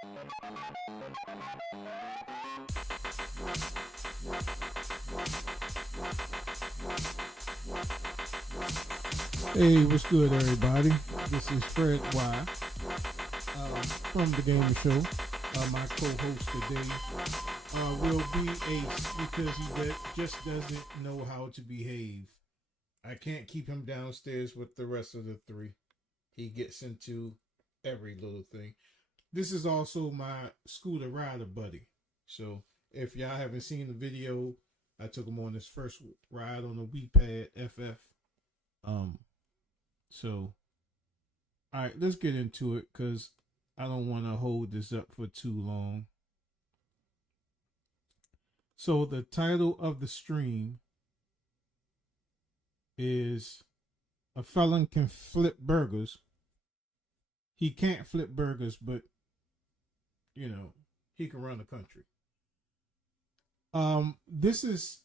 Hey, what's good, everybody? This is Fred Y from the Gamer Show. My co-host today will be Ace because he just doesn't know how to behave. I can't keep him downstairs with the rest of the three. He gets into every little thing. This is also my scooter rider buddy. So if y'all haven't seen the video, I took him on his first ride on the Wii Pad FF. So, all right, let's get into it because I don't want to hold this up for too long. So the title of the stream is "A Felon Can Flip Burgers." He can't flip burgers, but you know, he can run the country. This is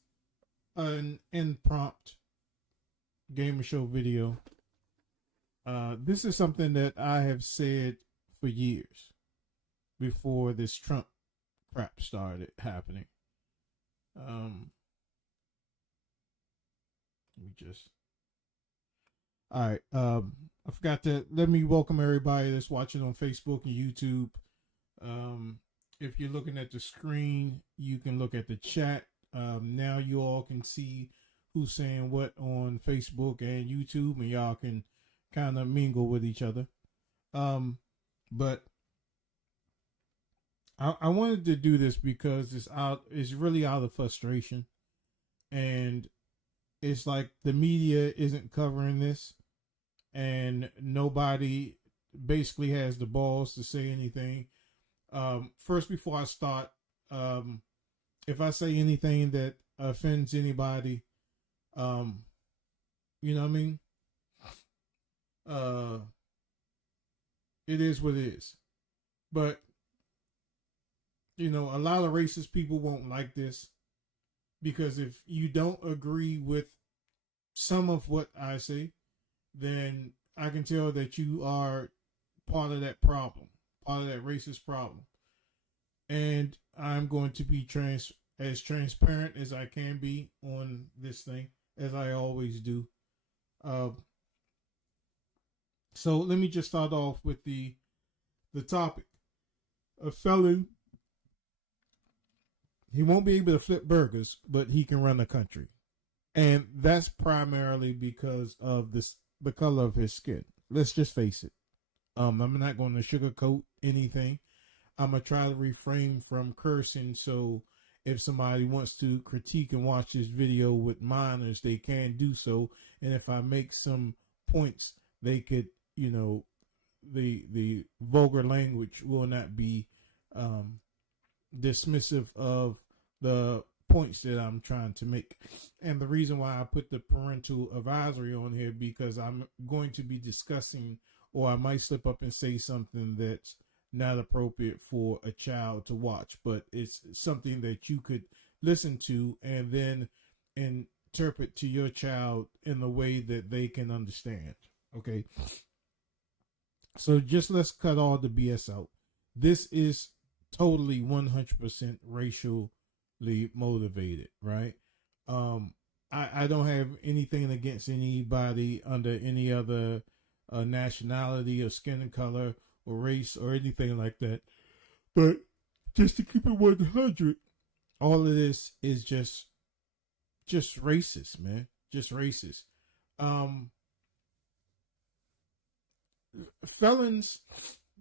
an impromptu gamer show video. This is something that I have said for years before this Trump crap started happening. All right. I forgot to let me welcome everybody that's watching on Facebook and YouTube. If you're looking at the screen, you can look at the chat. Now you all can see who's saying what on Facebook and YouTube, and y'all can kind of mingle with each other. But I wanted to do this because it's really out of frustration, and it's like the media isn't covering this, and nobody basically has the balls to say anything. First, before I start, if I say anything that offends anybody, you know what I mean? It is what it is. But, you know, a lot of racist people won't like this because if you don't agree with some of what I say, then I can tell that you are part of that problem, part of that racist problem. And I'm going to be as transparent as I can be on this thing, as I always do. So let me just start off with the topic. A felon, he won't be able to flip burgers, but he can run the country. And that's primarily because of the color of his skin. Let's just face it. I'm not going to sugarcoat anything. I'm going to try to refrain from cursing, so if somebody wants to critique and watch this video with minors, they can do so. And if I make some points, they could, you know, the vulgar language will not be dismissive of the points that I'm trying to make. And the reason why I put the parental advisory on here, because I'm going to be discussing, or I might slip up and say something that's not appropriate for a child to watch, but it's something that you could listen to and then interpret to your child in a way that they can understand. Okay. So just let's cut all the BS out. This is totally 100% racially motivated, right? I don't have anything against anybody under any other nationality or skin color or race or anything like that. But just to keep it 100, all of this is just racist, man. Just racist. Felons,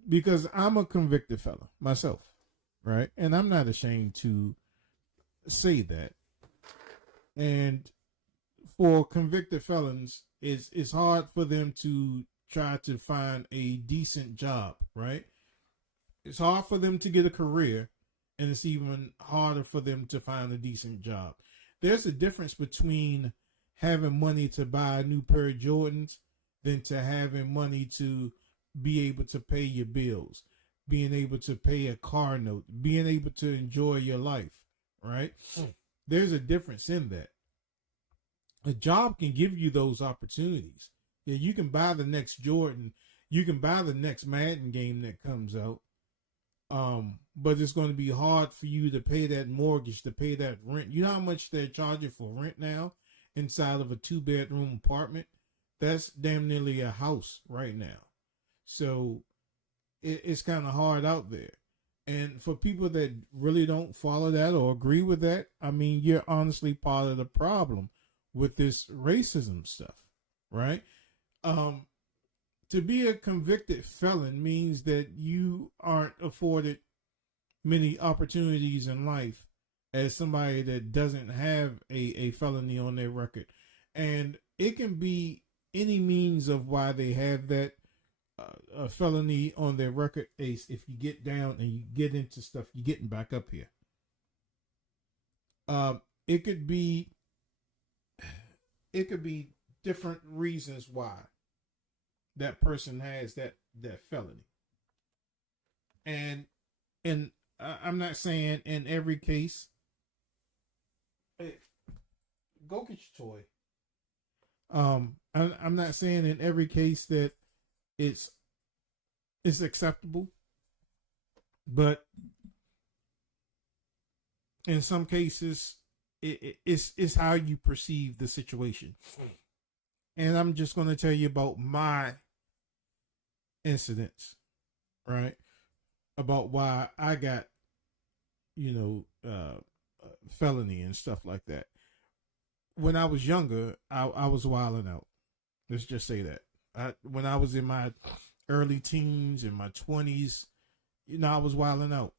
because I'm a convicted felon myself, right? And I'm not ashamed to say that. And for convicted felons, it's hard for them to try to find a decent job, right? It's hard for them to get a career, and it's even harder for them to find a decent job. There's a difference between having money to buy a new pair of Jordans than to having money to be able to pay your bills, being able to pay a car note, being able to enjoy your life, right? There's a difference in that. A job can give you those opportunities. Yeah, you can buy the next Jordan. You can buy the next Madden game that comes out. But it's going to be hard for you to pay that mortgage, to pay that rent. You know how much they're charging for rent now inside of a 2-bedroom apartment? That's damn nearly a house right now. So it's kind of hard out there. And for people that really don't follow that or agree with that, I mean, you're honestly part of the problem with this racism stuff, right? To be a convicted felon means that you aren't afforded many opportunities in life as somebody that doesn't have a felony on their record. And it can be any means of why they have that a felony on their record. Ace, if you get down and you get into stuff, you're getting back up here. It could be different reasons why that person has that felony. And I'm not saying in every case. Hey, go get your toy. I'm not saying in every case that it's acceptable, but in some cases it's how you perceive the situation. And I'm just going to tell you about my incidents, right? About why I got, felony and stuff like that. When I was younger, I was wilding out. Let's just say that. When I was in my early teens, in my 20s, I was wilding out.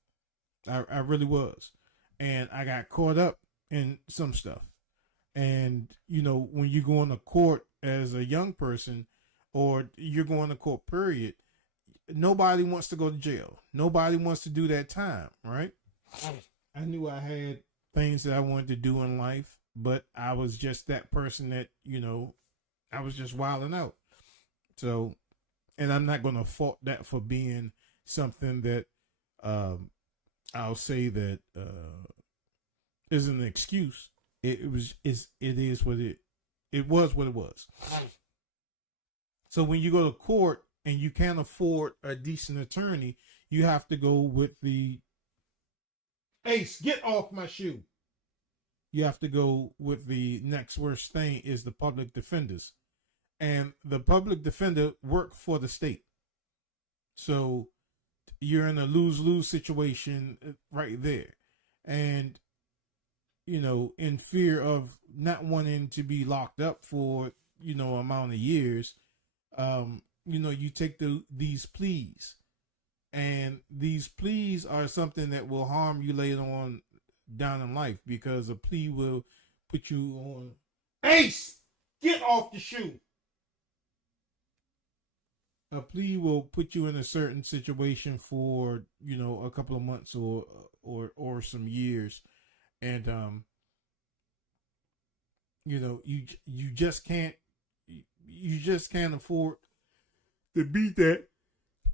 I really was. And I got caught up in some stuff. And, when you go into court as a young person, or you're going to court, period, nobody wants to go to jail. Nobody wants to do that time, right? I knew I had things that I wanted to do in life, but I was just that person that, I was just wilding out. So, and I'm not going to fault that for being something that I'll say that is an excuse. It was what it was. So when you go to court and you can't afford a decent attorney, you have to go with the Ace, get off my shoe. You have to go with the next worst thing is the public defenders. And the public defender work for the state. So you're in a lose-lose situation right there. And, in fear of not wanting to be locked up for, amount of years, you take these pleas. And these pleas are something that will harm you later on down in life, because a plea will put you on. Ace, get off the shoe. A plea will put you in a certain situation for, a couple of months or some years. And, you just can't afford to be that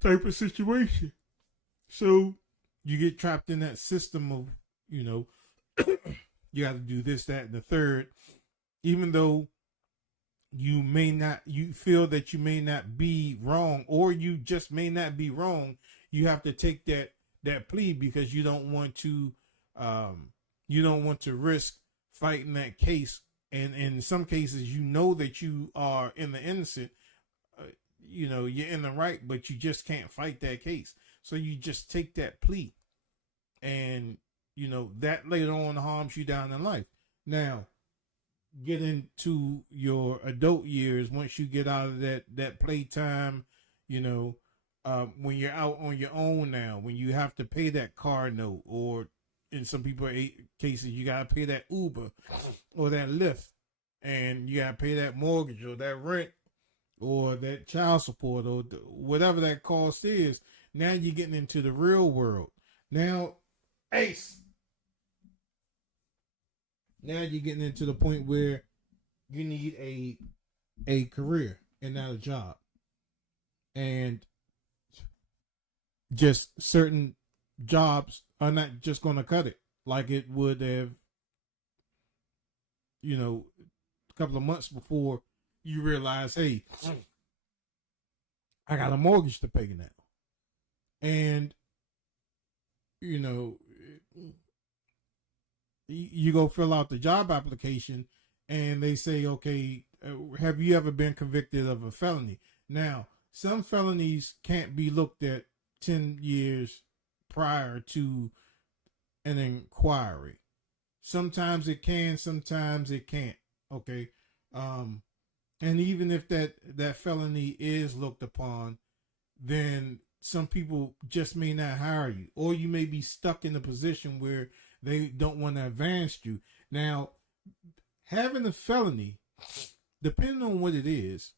type of situation. So you get trapped in that system of, you got to do this, that, and the third, even though you feel that you may not be wrong, or you just may not be wrong. You have to take that plea because you don't want to risk fighting that case. And in some cases, that you are in the innocent, you're in the right, but you just can't fight that case. So you just take that plea, and that later on harms you down in life. Now, get into your adult years, once you get out of that playtime, when you're out on your own now, when you have to pay that car note, or in some cases you gotta pay that Uber or that Lyft, and you gotta pay that mortgage or that rent or that child support or whatever that cost is. Now you're getting into the real world. Now, Ace. Now you're getting into the point where you need a career and not a job. And just certain jobs are not just going to cut it like it would have, a couple of months before you realize, hey, I got a mortgage to pay now. And you know, you go fill out the job application and they say, okay, have you ever been convicted of a felony? Now, some felonies can't be looked at 10 years prior to an inquiry. Sometimes it can, sometimes it can't. Okay. And even if that felony is looked upon, then some people just may not hire you, or you may be stuck in a position where they don't want to advance you. Now, having a felony, depending on what it is,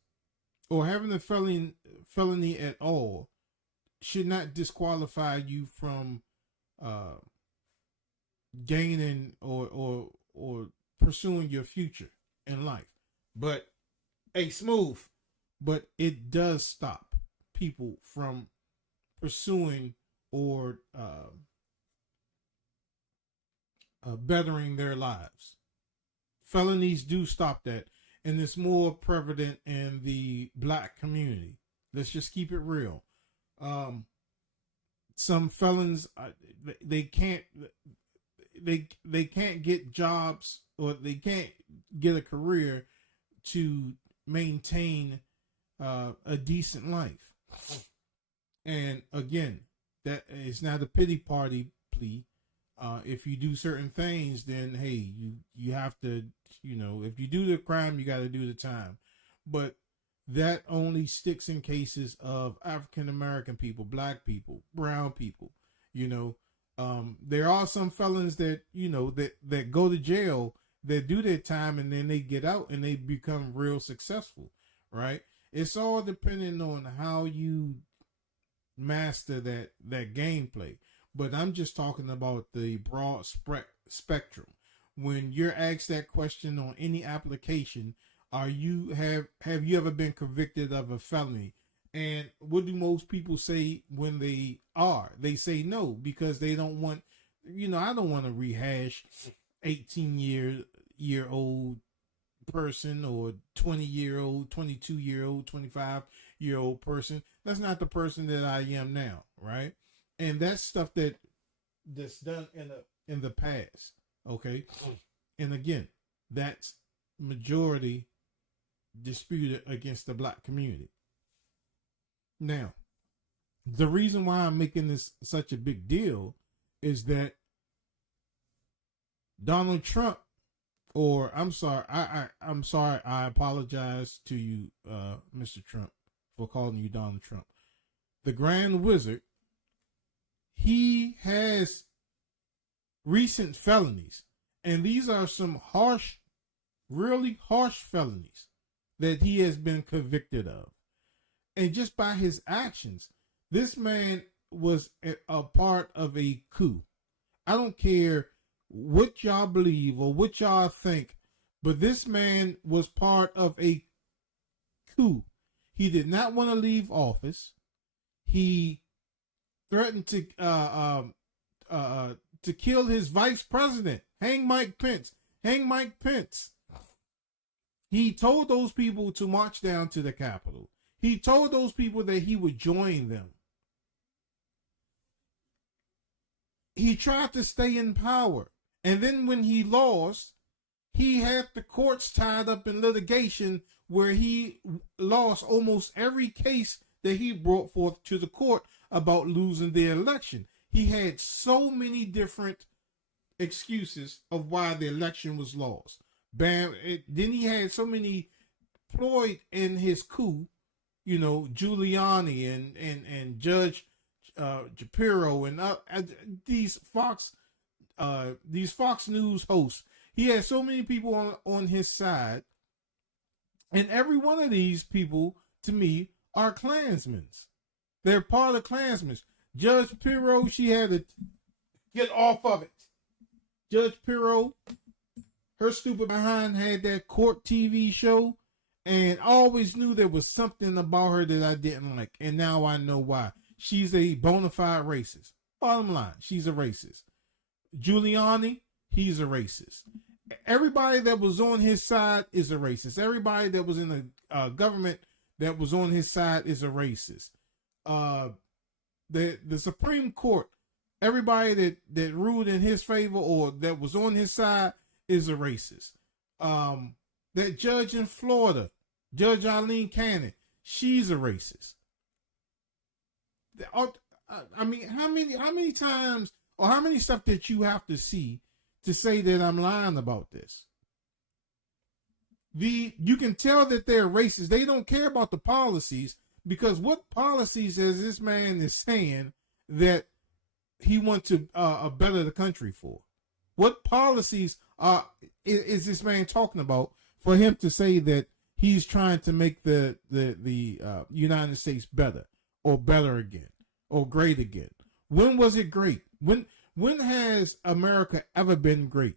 or having a felony at all, should not disqualify you from gaining or pursuing your future in life. But smooth, but it does stop people from pursuing or bettering their lives. Felonies do stop that, and it's more prevalent in the black community. Let's just keep it real. Some felons, they can't get jobs, or they can't get a career to maintain a decent life. And again, that is not a pity party plea. If you do certain things, then hey, you have to, if you do the crime, you got to do the time. But that only sticks in cases of African American people, black people, brown people. There are some felons that that go to jail, that do their time, and then they get out and they become real successful, right? It's all depending on how you master that gameplay. But I'm just talking about the broad spectrum. When you're asked that question on any application, have you ever been convicted of a felony? And what do most people say when they are? They say no, because they don't want, I don't want to rehash 18-year-old person, or 20-year-old, 22-year-old, 25-year-old person. That's not the person that I am now, right? And that's stuff that's done in the past, okay? And again, that's majority disputed against the black community. Now, the reason why I'm making this such a big deal is that Donald Trump, or I'm sorry, I apologize to you, Mr. Trump, for calling you Donald Trump. The Grand Wizard, he has recent felonies, and these are some really harsh felonies that he has been convicted of. And just by his actions, this man was a part of a coup. I don't care what y'all believe or what y'all think, but this man was part of a coup. He did not want to leave office. He threatened to kill his vice president. Hang Mike Pence. Hang Mike Pence. He told those people to march down to the Capitol. He told those people that he would join them. He tried to stay in power. And then when he lost, he had the courts tied up in litigation, where he lost almost every case that he brought forth to the court about losing the election. He had so many different excuses of why the election was lost. Then he had so many ployed in his coup, Giuliani and Judge Shapiro and these Fox News hosts. He had so many people on his side, and every one of these people, to me, are Klansmen. They're part of Klansmen. Judge Shapiro, she had to get off of it. Judge Shapiro, her stupid behind had that court TV show, and I always knew there was something about her that I didn't like, and now I know why. She's a bona fide racist. Bottom line, she's a racist. Giuliani, he's a racist. Everybody that was on his side is a racist. Everybody that was in the government that was on his side is a racist. The Supreme Court everybody that ruled in his favor or that was on his side is a racist. That judge in Florida, Judge Eileen Cannon, she's a racist. I mean, how many times or how many stuff that you have to see to say that I'm lying about this? You can tell that they're racist. They don't care about the policies, because what policies is this man is saying that he wants to better the country for? What policies is this man talking about for him to say that he's trying to make the United States better or better again or great again? When was it great? When has America ever been great?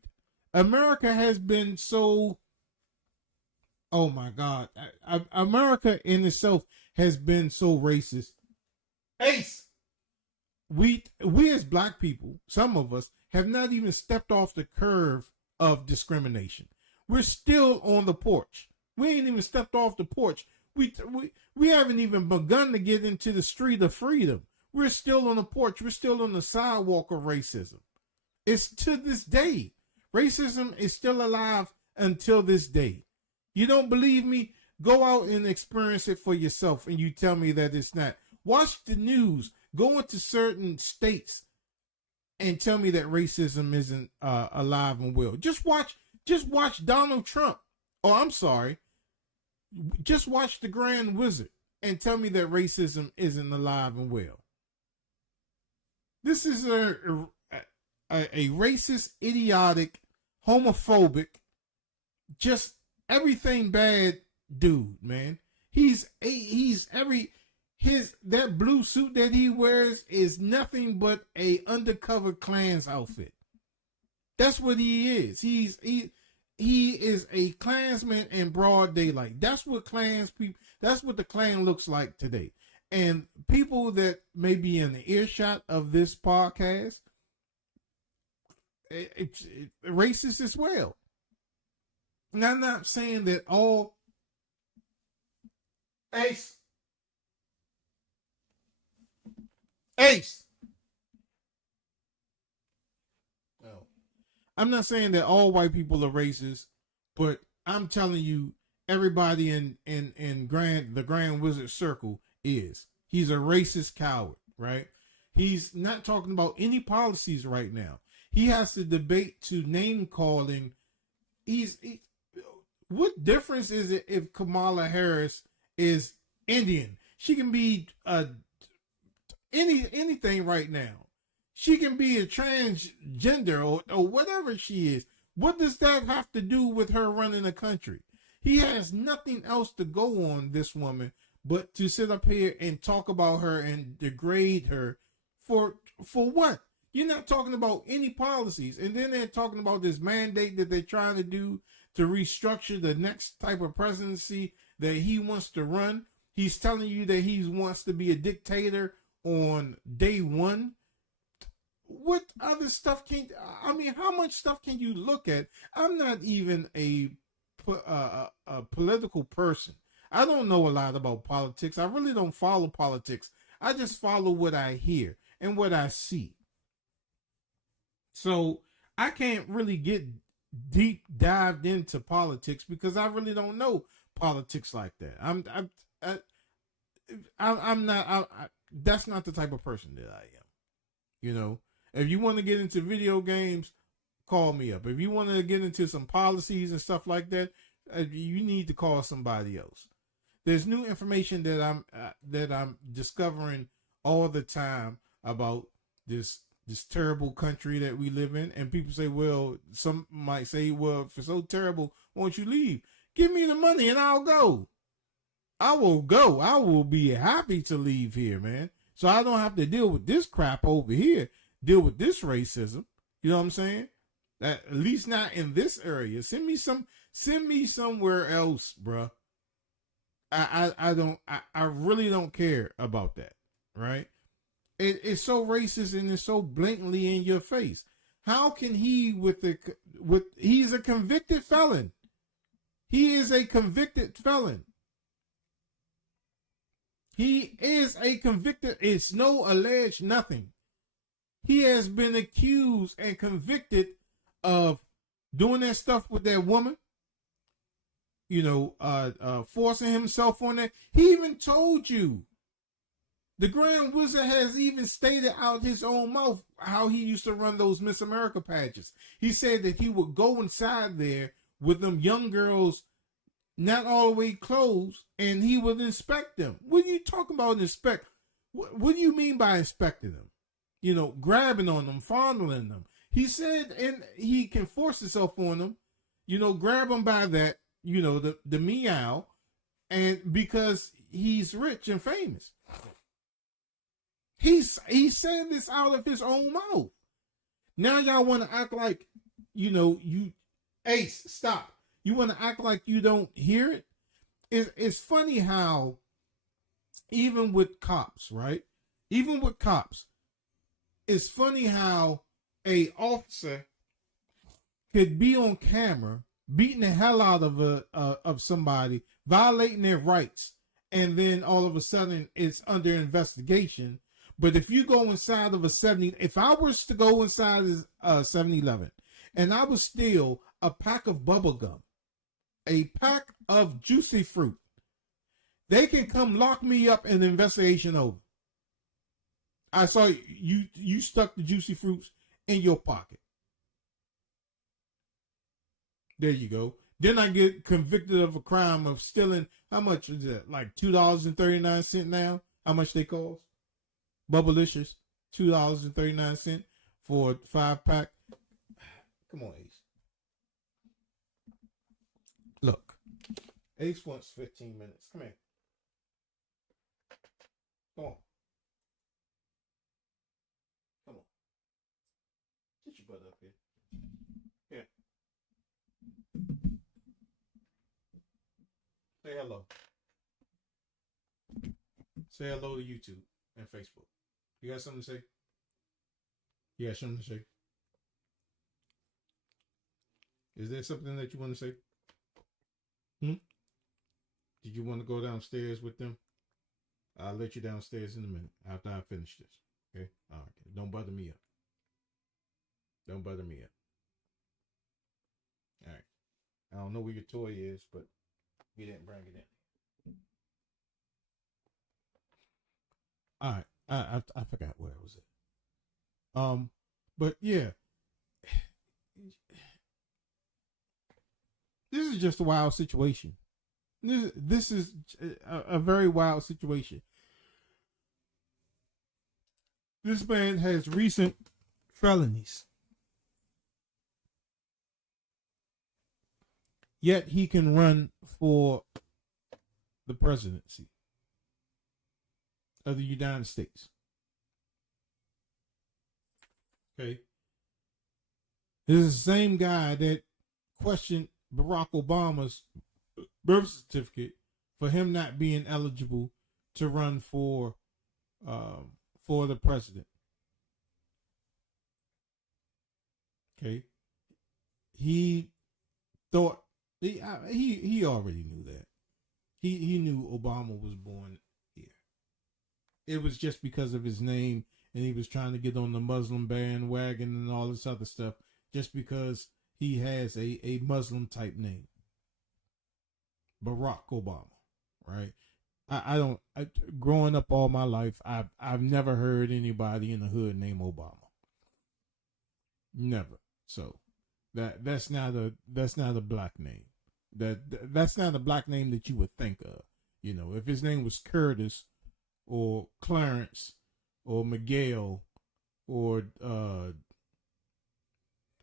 America has been so, oh my God, America in itself has been so racist. Ace, we as black people, some of us, have not even stepped off the curve of discrimination. We're still on the porch. We ain't even stepped off the porch. We haven't even begun to get into the street of freedom. We're still on the porch. We're still on the sidewalk of racism. It's to this day. Racism is still alive until this day. You don't believe me? Go out and experience it for yourself, and you tell me that it's not. Watch the news. Go into certain states and tell me that racism isn't alive and well. Just watch Donald Trump. Oh, I'm sorry. Just watch the Grand Wizard and tell me that racism isn't alive and well. This is a racist, idiotic, homophobic, just everything bad dude, man. That blue suit that he wears is nothing but a undercover Klan's outfit. That's what he is. He is a Klansman in broad daylight. That's what the Klan looks like today. And people that may be in the earshot of this podcast, it's racist as well. And I'm not saying that all Ace. No. I'm not saying that all white people are racist, but I'm telling you, everybody in the Grand Wizard Circle is. He's a racist coward, right? He's not talking about any policies right now. He has to debate to name calling. What difference is it if Kamala Harris is Indian? She can be anything right now. She can be a transgender or whatever she is. What does that have to do with her running the country? He has nothing else to go on, this woman, but to sit up here and talk about her and degrade her for what? You're not talking about any policies. And then they're talking about this mandate that they're trying to do to restructure the next type of presidency that he wants to run. He's telling you that he wants to be a dictator on day one. What other stuff how much stuff can you look at? I'm not even a political person. I don't know a lot about politics. I really don't follow politics. I just follow what I hear and what I see. So I can't really get deep dived into politics because I really don't know politics like that. I'm not. That's not the type of person that I am. You know, if you want to get into video games, call me up. If you want to get into some policies and stuff like that, you need to call somebody else. There's new information that I'm discovering all the time about this terrible country that we live in. And people say, well, some might say, well, if it's so terrible, won't you leave? Give me the money and I'll go. I will go. I will be happy to leave here, man. So I don't have to deal with this crap over here. Deal with this racism. You know what I'm saying? At least not in this area. Send me somewhere else, bruh. I really don't care about that, right? It's so racist and it's so blatantly in your face. How can he he's a convicted felon. He is a convicted felon. He is a convicted, it's no alleged nothing. he has been accused and convicted of doing that stuff with that woman, forcing himself on that. He even told you, the Grand Wizard has even stated out his own mouth how he used to run those Miss America pageants. He said that he would go inside there with them young girls not all the way closed, and he would inspect them. What are you talking about inspect? What do you mean by inspecting them? Grabbing on them, fondling them. He said, and he can force himself on them, grab them by that, the meow, and because he's rich and famous. He said this out of his own mouth. Now y'all want to act like, you Ace, stop. You want to act like you don't hear it? It's funny how even with cops, right? Even with cops, it's funny how a officer could be on camera beating the hell out of somebody, violating their rights, and then all of a sudden it's under investigation. But if you go inside of if I was to go inside a 7-Eleven and I was steal a pack of bubble gum, a pack of juicy fruit, they can come lock me up and the investigation over. I saw you stuck the juicy fruits in your pocket. There you go. Then I get convicted of a crime of stealing. How much is that? Like $2.39 now? How much they cost? Bubblicious, $2.39 for a 5-pack. Come on, Ace. Look, Ace wants 15 minutes. Come here. Come on. Come on. Get your butt up here. Here. Say hello. Say hello to YouTube and Facebook. You got something to say? You got something to say? Is there something that you want to say? Did you want to go downstairs with them? I'll let you downstairs in a minute after I finish this. Okay? All right. Don't bother me up. Don't bother me up. All right. I don't know where your toy is, but we didn't bring it in. All right. I forgot where I was at. But yeah. This is just a wild situation. This is a very wild situation. This man has recent felonies. Yet he can run for the presidency of the United States. Okay. This is the same guy that questioned Barack Obama's birth certificate for him not being eligible to run for the president. Okay. He thought he already knew that. He knew Obama was born here. It was just because of his name, and he was trying to get on the Muslim bandwagon and all this other stuff just because he has a Muslim type name. Barack Obama, right? Growing up all my life, I've never heard anybody in the hood named Obama. Never. So that's not a black name. That's not a black name that you would think of. If his name was Curtis or Clarence or Miguel or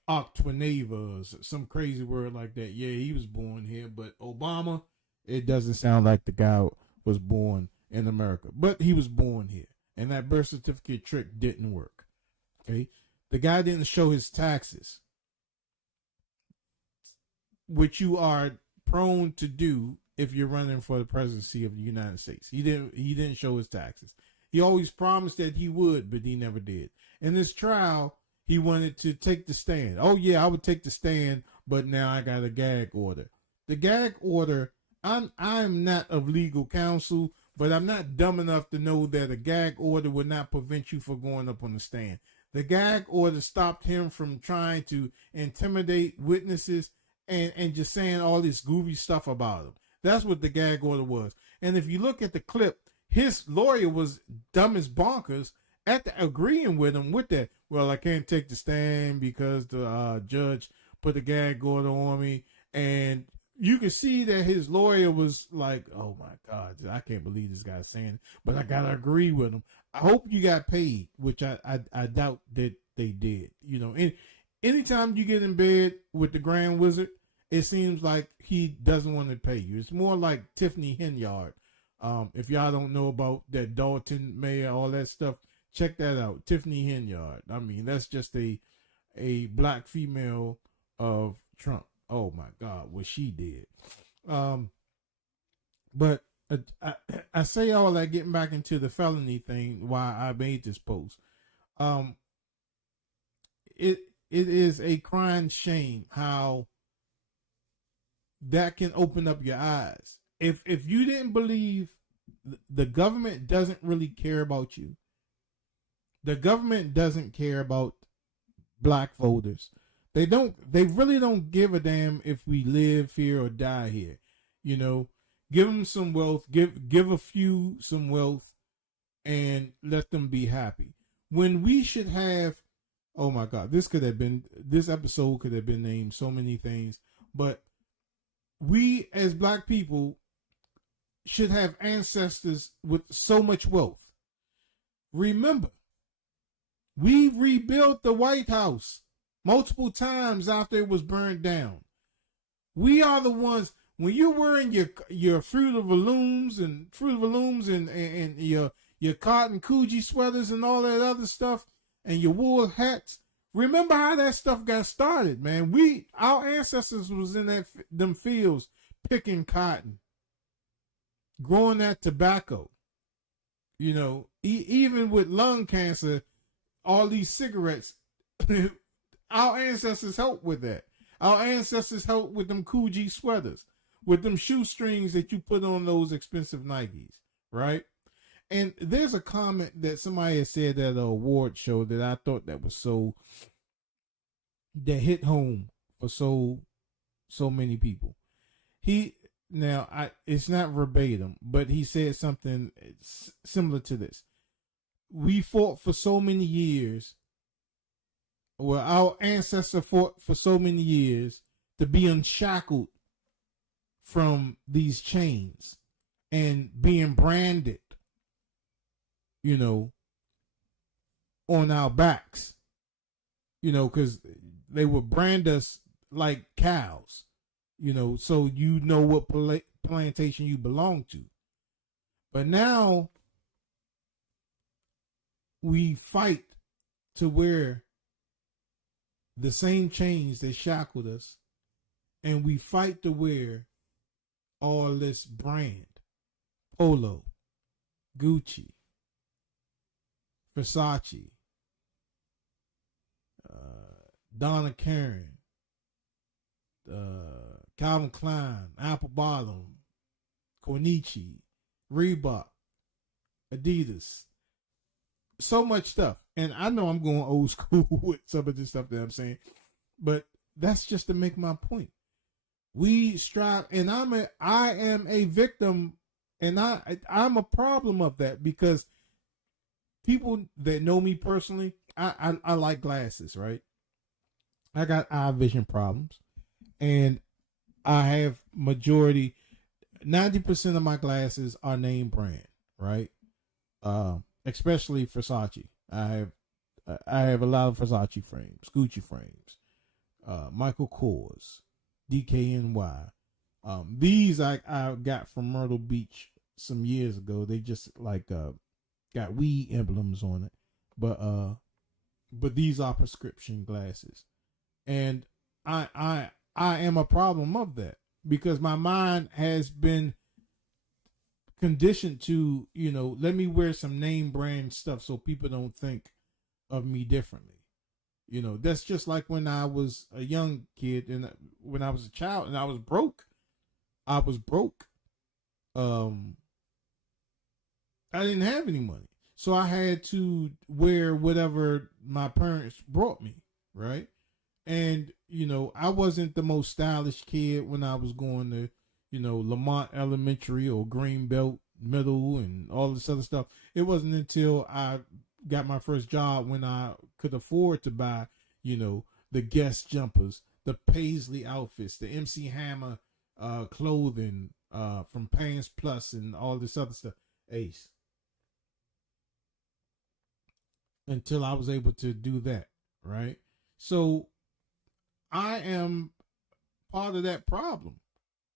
Octaneva or some crazy word like that, yeah, he was born here. But Obama, it doesn't sound like the guy was born in America. But he was born here. And that birth certificate trick didn't work. Okay? The guy didn't show his taxes, which you are prone to do if you're running for the presidency of the United States. He didn't show his taxes. He always promised that he would, but he never did. In this trial, he wanted to take the stand. Oh yeah, I would take the stand, but now I got a gag order. The gag order, I'm not of legal counsel, but I'm not dumb enough to know that a gag order would not prevent you from going up on the stand. The gag order stopped him from trying to intimidate witnesses and just saying all this goofy stuff about him. That's what the gag order was. And if you look at the clip, his lawyer was dumb as bonkers at agreeing with him with that. Well, I can't take the stand because the judge put a gag order on me. And you can see that his lawyer was like, oh my God, I can't believe this guy's saying it, but I got to agree with him. I hope you got paid, which I doubt that they did. You know, anytime you get in bed with the Grand Wizard, it seems like he doesn't want to pay you. It's more like Tiffany Henyard. If y'all don't know about that Dalton Mayer, all that stuff, check that out. Tiffany Henyard. I mean, that's just a black female of Trump. Oh my God, what she did. But I say all that, getting back into the felony thing, why I made this post. It is a crying shame how that can open up your eyes. If you didn't believe the government doesn't really care about you, the government doesn't care about black voters. They really don't give a damn if we live here or die here. You know, give them some wealth, give a few some wealth, and let them be happy. When we should have, oh my God, this episode could have been named so many things, but we as black people should have ancestors with so much wealth. Remember, we rebuilt the White House multiple times after it was burned down. We are the ones, when you're wearing your Fruit of the Looms and your cotton Coogee sweaters and all that other stuff and your wool hats, remember how that stuff got started, man. Our ancestors was in them fields picking cotton, growing that tobacco. You know, even with lung cancer, all these cigarettes, our ancestors helped with that. Our ancestors helped with them Coogee sweaters, with them shoestrings that you put on those expensive Nikes, right? And there's a comment that somebody had said at an award show that I thought that was that hit home for so many people. It's not verbatim, but he said something similar to this. We fought for so many years. Well, our ancestors fought for so many years to be unshackled from these chains and being branded, you know, on our backs, you know, because they would brand us like cows, you know, so you know what plantation you belong to. But now we fight to wear the same chains that shackled us, and we fight to wear all this brand: Polo, Gucci, Versace, Donna Karan, Calvin Klein, Apple Bottom, Konichi, Reebok, Adidas. So much stuff. And I know I'm going old school with some of this stuff that I'm saying, but that's just to make my point. We strive, and I am a victim, and I'm a problem of that, because people that know me personally, I like glasses, right? I got eye vision problems, and I have 90% of my glasses are name brand, right? Especially Versace. I have a lot of Versace frames, Gucci frames, Michael Kors, DKNY. These I got from Myrtle Beach some years ago. They just got weed emblems on it, but these are prescription glasses, and I am a problem of that, because my mind has been conditioned to, you know, let me wear some name brand stuff so people don't think of me differently. You know, that's just like when I was a young kid and when I was a child and I was broke. I didn't have any money, so I had to wear whatever my parents brought me, right? And, you know, I wasn't the most stylish kid when I was going to, you know, Lamont Elementary or Greenbelt Middle and all this other stuff. It wasn't until I got my first job when I could afford to buy, you know, the Guess jumpers, the Paisley outfits, the MC Hammer clothing from Pants Plus and all this other stuff. Ace. Until I was able to do that, right? So I am part of that problem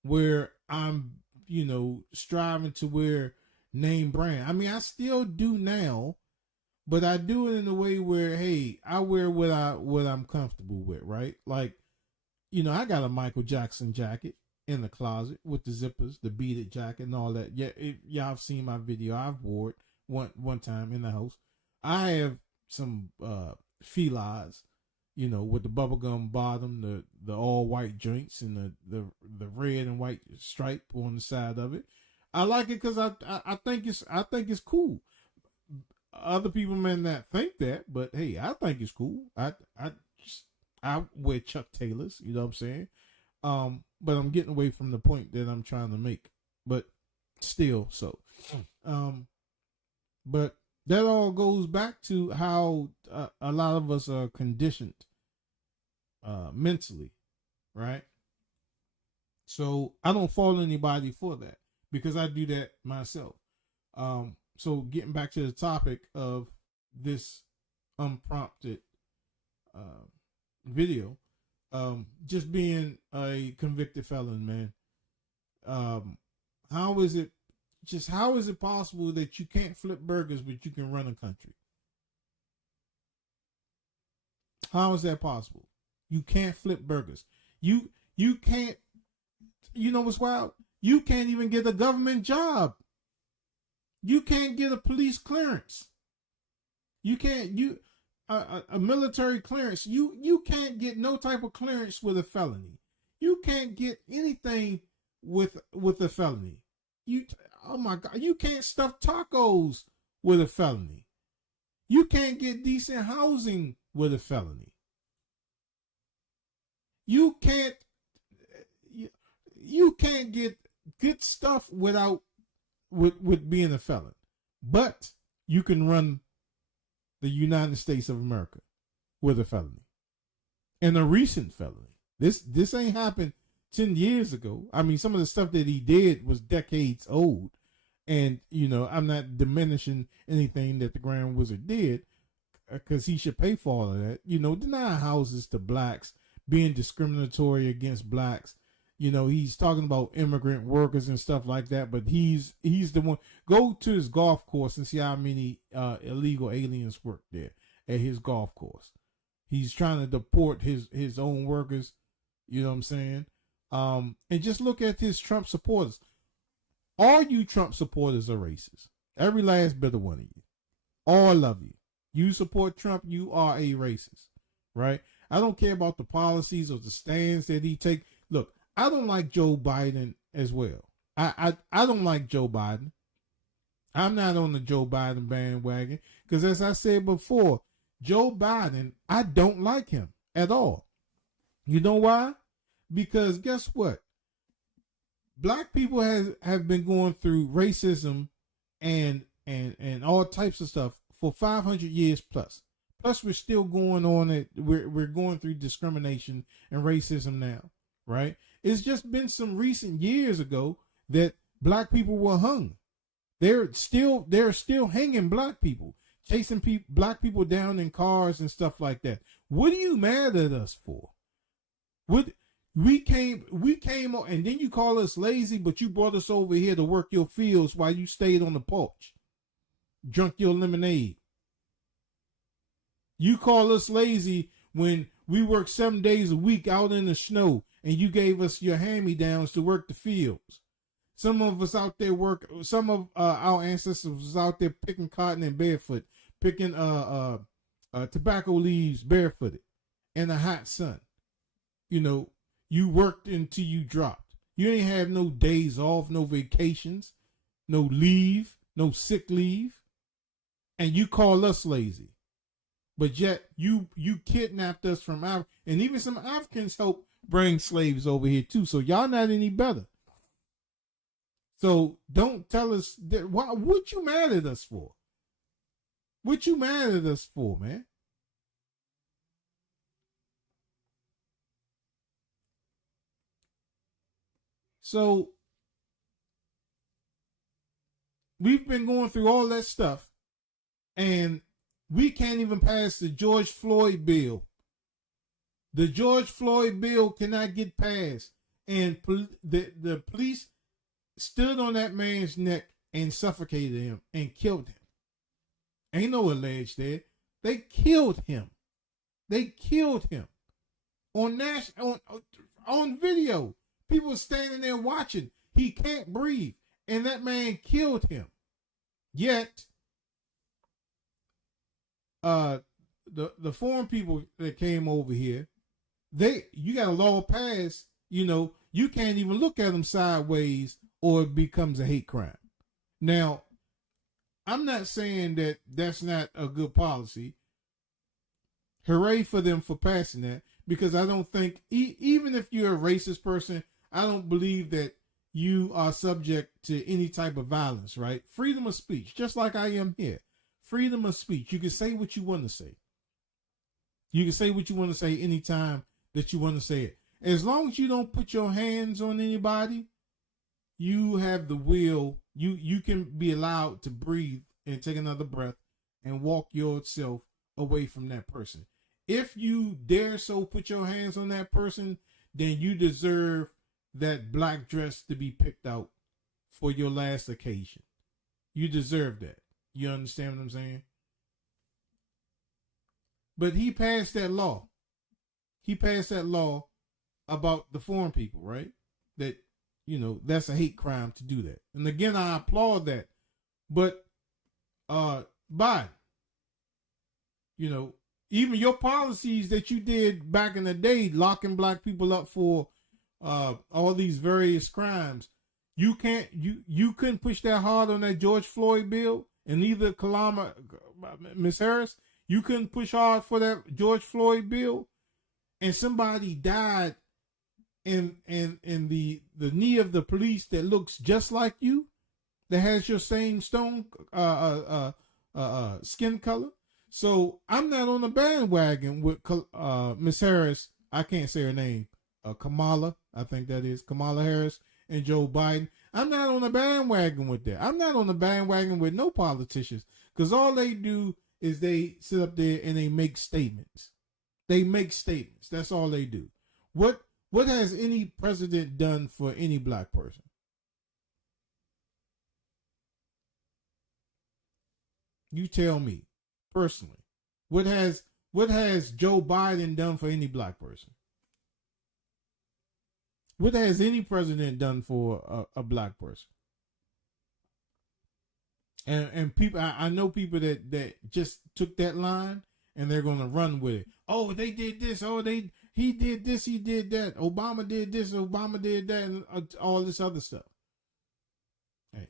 where I'm, you know, striving to wear name brand. I mean, I still do now, but I do it in a way where, hey, I wear what I'm comfortable with, right? Like, you know, I got a Michael Jackson jacket in the closet with the zippers, the beaded jacket, and all that. Yeah, y'all have seen my video. I've wore it one time in the house. I have some felines, you know, with the bubblegum bottom, the all white joints, and the red and white stripe on the side of it. I like it because I think it's cool. Other people may not think that, but hey, I think it's cool. I wear Chuck Taylors, you know what I'm saying? But I'm getting away from the point that I'm trying to make. But still, so. But that all goes back to how a lot of us are conditioned mentally, right? So I don't fault anybody for that because I do that myself. So getting back to the topic of this unprompted video, just being a convicted felon, man. How is it possible that you can't flip burgers but you can run a country? How is that possible? You can't flip burgers. You can't. You know what's wild? You can't even get a government job. You can't get a police clearance. You can't a military clearance. You can't get no type of clearance with a felony. You can't get anything with a felony. Oh my God, you can't stuff tacos with a felony. You can't get decent housing with a felony. You can't get good stuff with being a felon. But you can run the United States of America with a felony. And a recent felony. This ain't happened 10 years ago. I mean, some of the stuff that he did was decades old. And, you know, I'm not diminishing anything that the Grand Wizard did because he should pay for all of that. You know, denying houses to blacks, being discriminatory against blacks. You know, he's talking about immigrant workers and stuff like that, but he's the one. Go to his golf course and see how many illegal aliens work there at his golf course. He's trying to deport his own workers. You know what I'm saying? And just look at his Trump supporters. All you Trump supporters are racist. Every last bit of one of you. All of you. You support Trump, you are a racist. Right? I don't care about the policies or the stands that he take. Look, I don't like Joe Biden as well. I don't like Joe Biden. I'm not on the Joe Biden bandwagon because, as I said before, Joe Biden, I don't like him at all. You know why? Because guess what? Black people have been going through racism and all types of stuff for 500 years plus. Plus, we're still going on it. We're going through discrimination and racism now, right? It's just been some recent years ago that black people were hung. They're still hanging black people, chasing black people down in cars and stuff like that. What are you mad at us for? What we came on, and then you call us lazy, but you brought us over here to work your fields while you stayed on the porch, drunk your lemonade. You call us lazy when we work 7 days a week out in the snow, and you gave us your hand-me-downs to work the fields. Some of us out there some of our ancestors was out there picking cotton and barefoot, picking tobacco leaves barefooted in the hot sun. You know, you worked until you dropped. You ain't have no days off, no vacations, no leave, no sick leave. And you call us lazy. But yet you kidnapped us from Africa, and even some Africans helped bring slaves over here too. So y'all not any better. So don't tell us that. What you mad at us for? What you mad at us for, man? So we've been going through all that stuff, and we can't even pass the George Floyd bill. The George Floyd bill cannot get passed, and the police stood on that man's neck and suffocated him and killed him. Ain't no alleged there. They killed him. They killed him on video. People standing there watching. He can't breathe, and that man killed him. Yet, the foreign people that came over here, you got a law passed. You can't even look at them sideways, or it becomes a hate crime. Now, I'm not saying that that's not a good policy. Hooray for them for passing that, because I don't think, even if you're a racist person, I don't believe that you are subject to any type of violence, right? Freedom of speech, just like I am here. Freedom of speech. You can say what you want to say. You can say what you want to say anytime that you want to say it. As long as you don't put your hands on anybody, you have the will. You can be allowed to breathe and take another breath and walk yourself away from that person. If you dare so put your hands on that person, then you deserve that black dress to be picked out for your last occasion. You deserve that. You understand what I'm saying? But he passed that law. He passed that law about the foreign people, right? That, that's a hate crime to do that. And again, I applaud that. But Biden, even your policies that you did back in the day, locking black people up for all these various crimes, you couldn't push that hard on that George Floyd bill, and neither Miss Harris, you couldn't push hard for that George Floyd bill, and somebody died in the knee of the police that looks just like you, that has your same skin color. So I'm not on the bandwagon with Miss Harris. I can't say her name. Kamala, I think that is Kamala Harris, and Joe Biden. I'm not on the bandwagon with that. I'm not on the bandwagon with no politicians, because all they do is they sit up there and they make statements. They make statements. That's all they do. What has any president done for any black person? You tell me personally. What has Joe Biden done for any black person? What has any president done for a black person? And people, I know people that just took that line and they're going to run with it. Oh, they did this. Oh, he did this. He did that. Obama did this. Obama did that, and all this other stuff. Hey,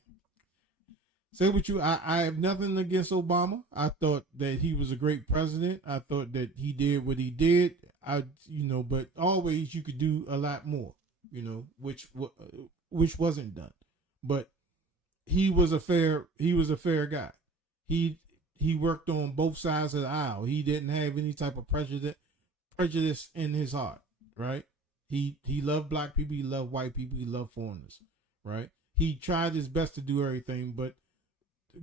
say what you. I have nothing against Obama. I thought that he was a great president. I thought that he did what he did. But always you could do a lot more. Which wasn't done. But he was a fair guy. He worked on both sides of the aisle. He didn't have any type of prejudice in his heart, right? He loved black people, he loved white people, he loved foreigners, right? He tried his best to do everything, but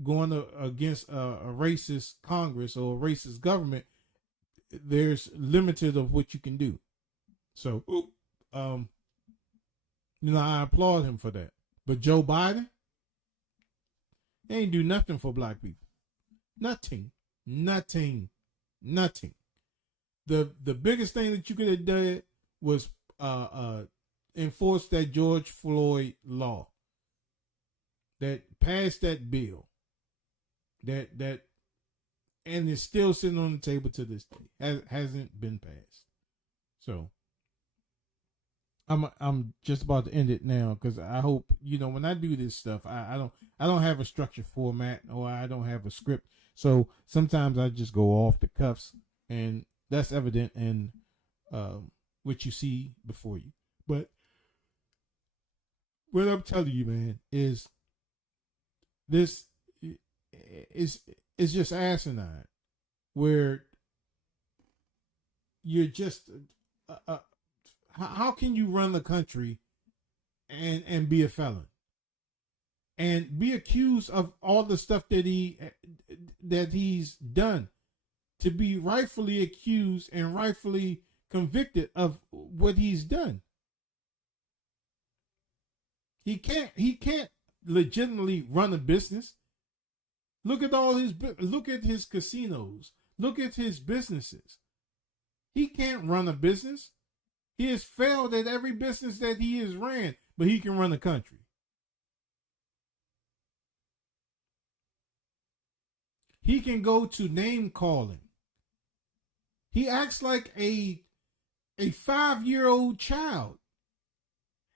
going against a racist Congress or a racist government, there's limited of what you can do. So, I applaud him for that. But Joe Biden, he ain't do nothing for black people. Nothing. The biggest thing that you could have done was enforce that George Floyd law, that passed that bill, that and it's still sitting on the table to this day. Hasn't been passed. So I'm just about to end it now because I hope when I do this stuff, I don't have a structured format or I don't have a script. So sometimes I just go off the cuffs, and that's evident in what you see before you. But what I'm telling you, man, is this is just asinine, where you're just how can you run the country and be a felon and be accused of all the stuff that he's done, to be rightfully accused and rightfully convicted of what he's done? He can't legitimately run a business. Look at his casinos. Look at his businesses. He can't run a business. He has failed at every business that he has ran, but he can run a country. He can go to name calling. He acts like a 5-year-old child.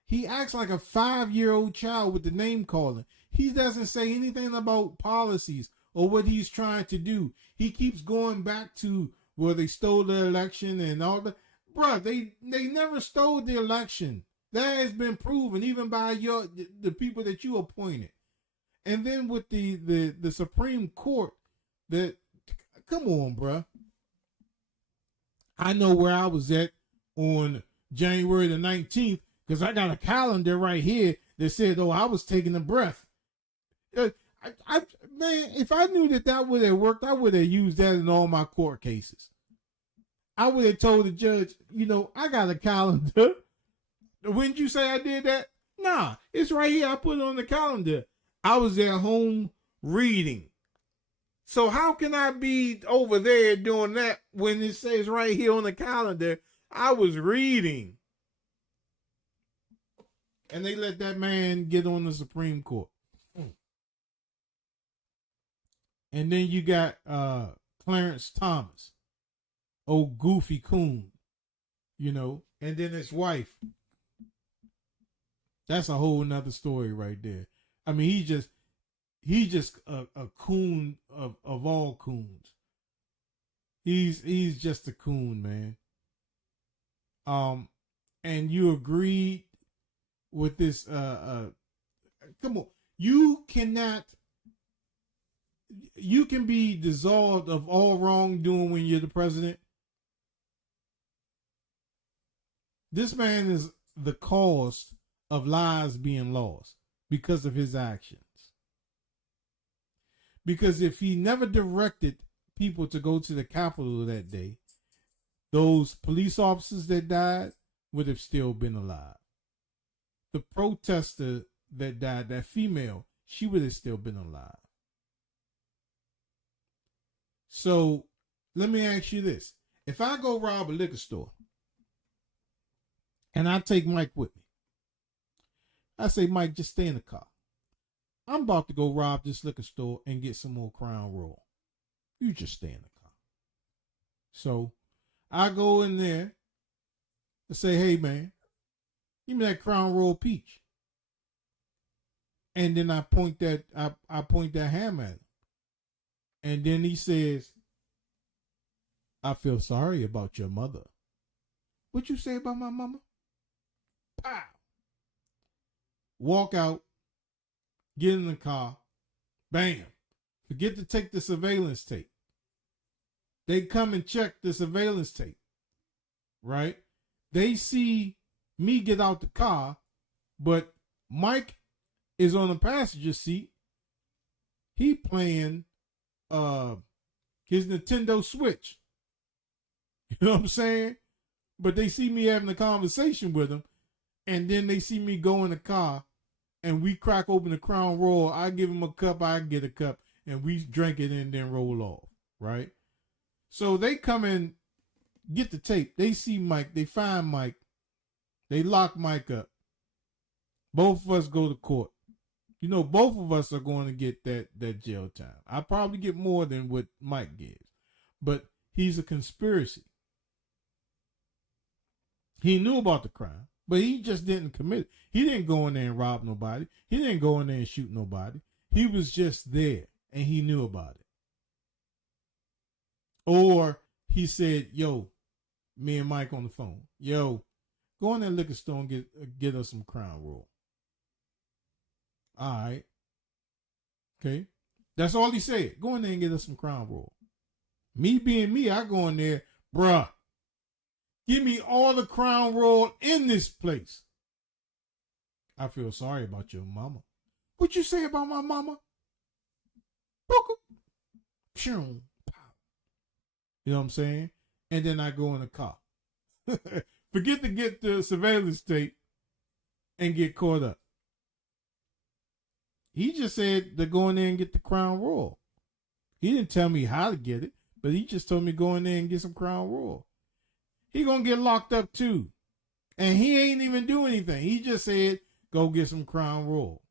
He acts like a 5-year-old child with the name calling. He doesn't say anything about policies or what he's trying to do. He keeps going back to where they stole the election and all that. Bruh, they never stole the election. That has been proven even by the people that you appointed. And then with the Supreme Court, come on, bruh. I know where I was at on January the 19th because I got a calendar right here that said, I was taking a breath. Man, if I knew that would have worked, I would have used that in all my court cases. I would have told the judge, I got a calendar. Wouldn't you say I did that? Nah, it's right here. I put it on the calendar. I was at home reading. So how can I be over there doing that when it says right here on the calendar, I was reading? And they let that man get on the Supreme Court. And then you got Clarence Thomas, old goofy coon, and then his wife. That's a whole nother story right there. I mean, he's just a coon of all coons. He's just a coon, man. And you agreed with this. Come on, you can be dissolved of all wrongdoing when you're the president. This man is the cause of lives being lost because of his actions. Because if he never directed people to go to the Capitol that day, those police officers that died would have still been alive. The protester that died, that female, she would have still been alive. So let me ask you this. If I go rob a liquor store and I take Mike with me, I say, Mike, just stay in the car. I'm about to go rob this liquor store and get some more Crown Royal. You just stay in the car. So I go in there and say, hey, man, give me that Crown Royal Peach. And then I point that hammer at him. And then he says, I feel sorry about your mother. What you say about my mama? Pow! Walk out, get in the car, bam. Forget to take the surveillance tape. They come and check the surveillance tape, right? They see me get out the car, but Mike is on the passenger seat. He playing his Nintendo Switch. You know what I'm saying? But they see me having a conversation with him, and then they see me go in the car, and we crack open the Crown Royal. I give him a cup, I get a cup, and we drink it and then roll off, right? So they come and get the tape. They see Mike. They find Mike. They lock Mike up. Both of us go to court. You know, both of us are going to get that jail time. I probably get more than what Mike gets. But he's a conspiracy. He knew about the crime. But he just didn't commit it. He didn't go in there and rob nobody. He didn't go in there and shoot nobody. He was just there, and he knew about it. Or he said, yo, me and Mike on the phone, yo, go in that liquor store and get us some Crown Royal. All right. Okay. That's all he said. Go in there and get us some Crown Royal. Me being me, I go in there, bruh, give me all the Crown Royal in this place. I feel sorry about your mama. What you say about my mama? You know what I'm saying? And then I go in the car. Forget to get the surveillance tape and get caught up. He just said to go in there and get the Crown Royal. He didn't tell me how to get it, but he just told me go in there and get some Crown Royal. He gonna get locked up too. And he ain't even do anything. He just said, go get some Crown Royal.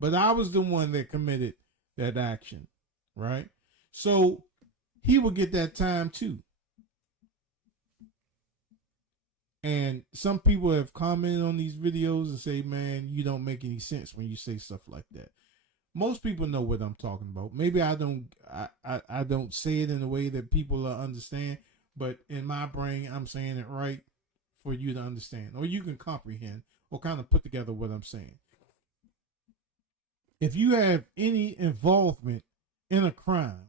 But I was the one that committed that action, right? So he will get that time too. And some people have commented on these videos and say, man, you don't make any sense when you say stuff like that. Most people know what I'm talking about. Maybe I don't say it in a way that people understand, but in my brain, I'm saying it right for you to understand, or you can comprehend or kind of put together what I'm saying. If you have any involvement in a crime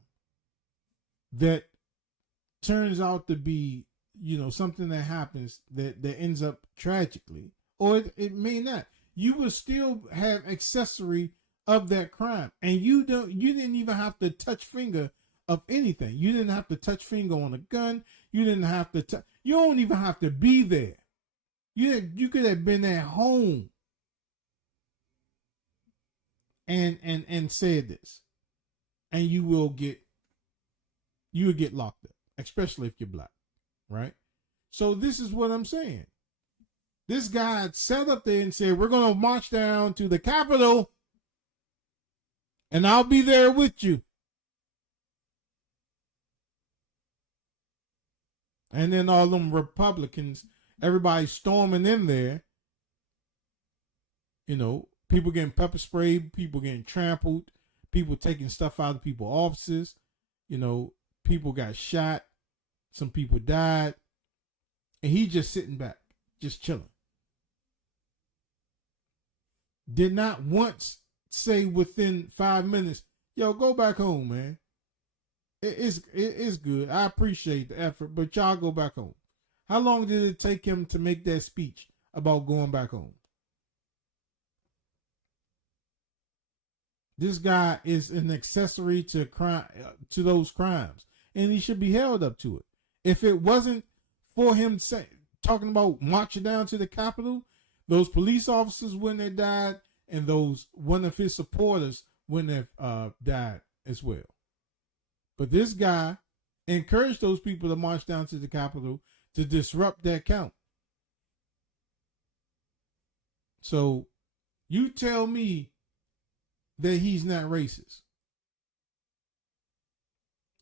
that turns out to be, you know, something that happens that ends up tragically, or it may not, you will still have accessory of that crime, and you didn't even have to touch finger of anything. You didn't have to touch finger on a gun. You didn't have to you don't even have to be there. You could have been at home and said this, and you will get locked up, especially if you're black, right? So this is what I'm saying. This guy sat up there and said, we're going to march down to the Capitol and I'll be there with you. And then all them Republicans, everybody storming in there, you know, people getting pepper sprayed, people getting trampled, people taking stuff out of people's offices, you know, people got shot, some people died, and he just sitting back, just chilling. Did not once say within 5 minutes, yo, go back home, man. It's good. I appreciate the effort, but y'all go back home. How long did it take him to make that speech about going back home? This guy is an accessory to crime, to those crimes, and he should be held up to it. If it wasn't for him talking about marching down to the Capitol, those police officers wouldn't have died, and one of his supporters wouldn't have died as well. But this guy encouraged those people to march down to the Capitol to disrupt that count. So you tell me that he's not racist.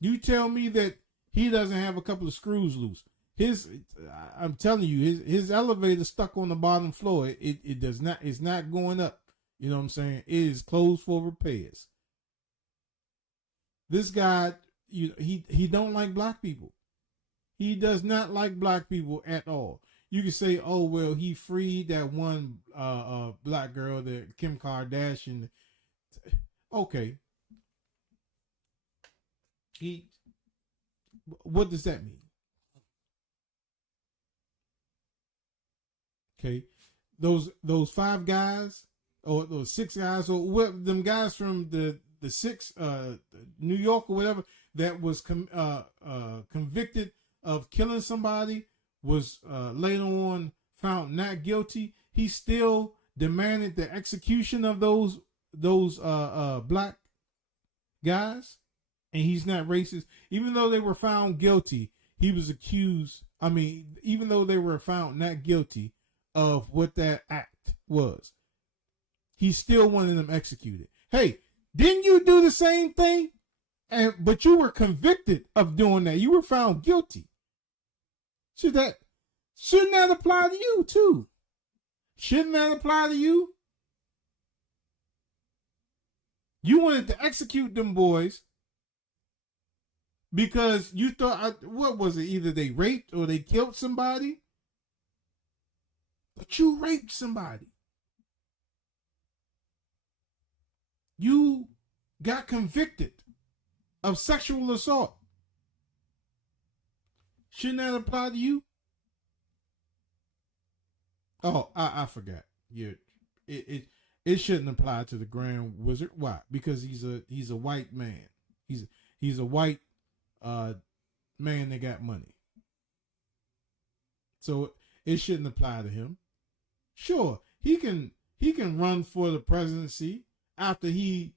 You tell me that he doesn't have a couple of screws loose. I'm telling you, his elevator stuck on the bottom floor. It does not. It's not going up. You know what I'm saying? It is closed for repairs. This guy, he don't like black people. He does not like black people at all. You can say, oh well, he freed that one black girl, that Kim Kardashian. Okay. What does that mean? Okay, those 5 guys or those 6 guys or what, them guys from the 6 New York or whatever that was convicted of killing somebody, was later on found not guilty. He still demanded the execution of those black guys, and he's not racist. Even though they were found guilty, he was accused. I mean, even though they were found not guilty of what that act was, he still wanted them executed. Hey, didn't you do the same thing? But you were convicted of doing that. You were found guilty. Shouldn't that apply to you too? Shouldn't that apply to you? You wanted to execute them boys because you thought, what was it? Either they raped or they killed somebody. But you raped somebody. You got convicted of sexual assault. Shouldn't that apply to you? Oh, I forgot. It shouldn't apply to the Grand Wizard. Why? Because he's a white man. He's a white man that got money. So it shouldn't apply to him. Sure, he can run for the presidency after he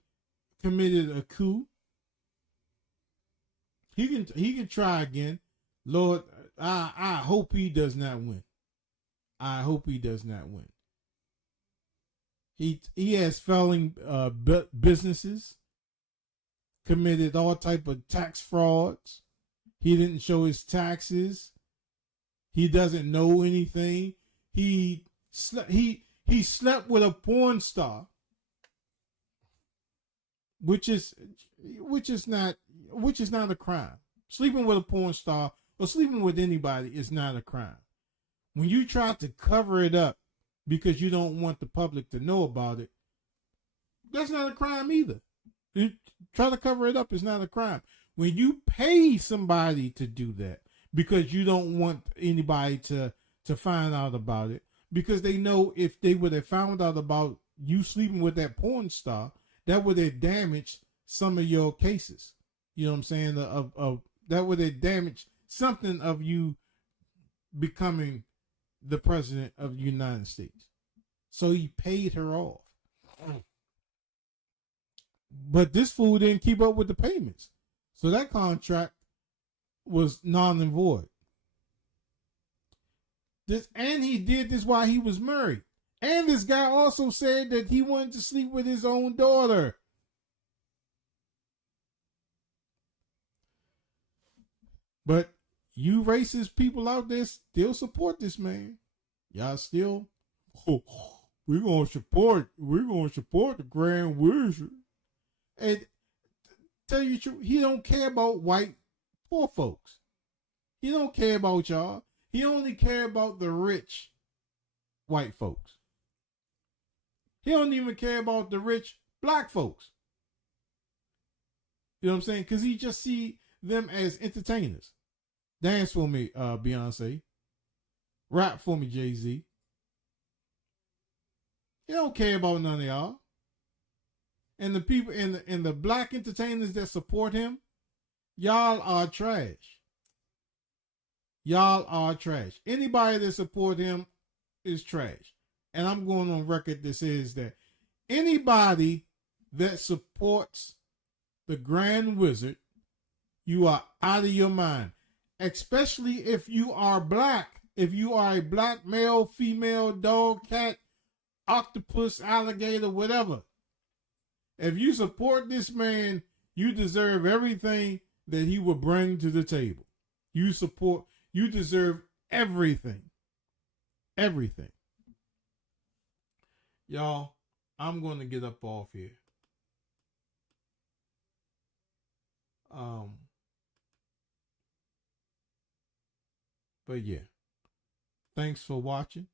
committed a coup. He can try again. Lord, I hope he does not win. I hope he does not win. He has failing businesses, committed all type of tax frauds. He didn't show his taxes. He doesn't know anything. He slept with a porn star, which is not a crime. Sleeping with a porn star or sleeping with anybody is not a crime. When you try to cover it up because you don't want the public to know about it, that's not a crime either. You try to cover it up is not a crime. When you pay somebody to do that because you don't want anybody to find out about it, because they know if they would have found out about you sleeping with that porn star, that would have damaged some of your cases. You know what I'm saying? Of that would have damaged something of you becoming the president of the United States. So he paid her off. But this fool didn't keep up with the payments. So that contract was non and void. And he did this while he was married. And this guy also said that he wanted to sleep with his own daughter. But you racist people out there still support this man. Y'all still, we're gonna support the Grand Wizard. And tell you the truth, he don't care about white poor folks. He don't care about y'all. He only care about the rich white folks. He don't even care about the rich black folks. You know what I'm saying? Because he just see them as entertainers. Dance for me, Beyonce. Rap for me, Jay-Z. He don't care about none of y'all. And the people and the black entertainers that support him, y'all are trash. Y'all are trash. Anybody that support him is trash. And I'm going on record that says that anybody that supports the Grand Wizard, you are out of your mind. Especially if you are black. If you are a black male, female, dog, cat, octopus, alligator, whatever. If you support this man, you deserve everything that he will bring to the table. You deserve everything. Everything. Y'all, I'm going to get up off here. But yeah, thanks for watching.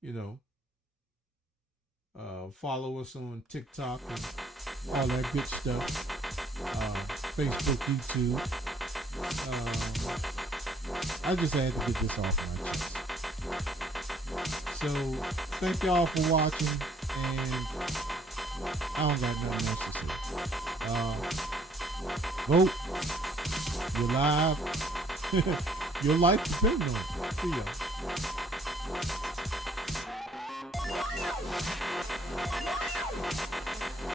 You know, follow us on TikTok and all that good stuff. Facebook, YouTube. I just had to get this off my chest. So thank y'all for watching, and I don't got nothing else to say. Vote. You're live. Your life depends on it. See y'all.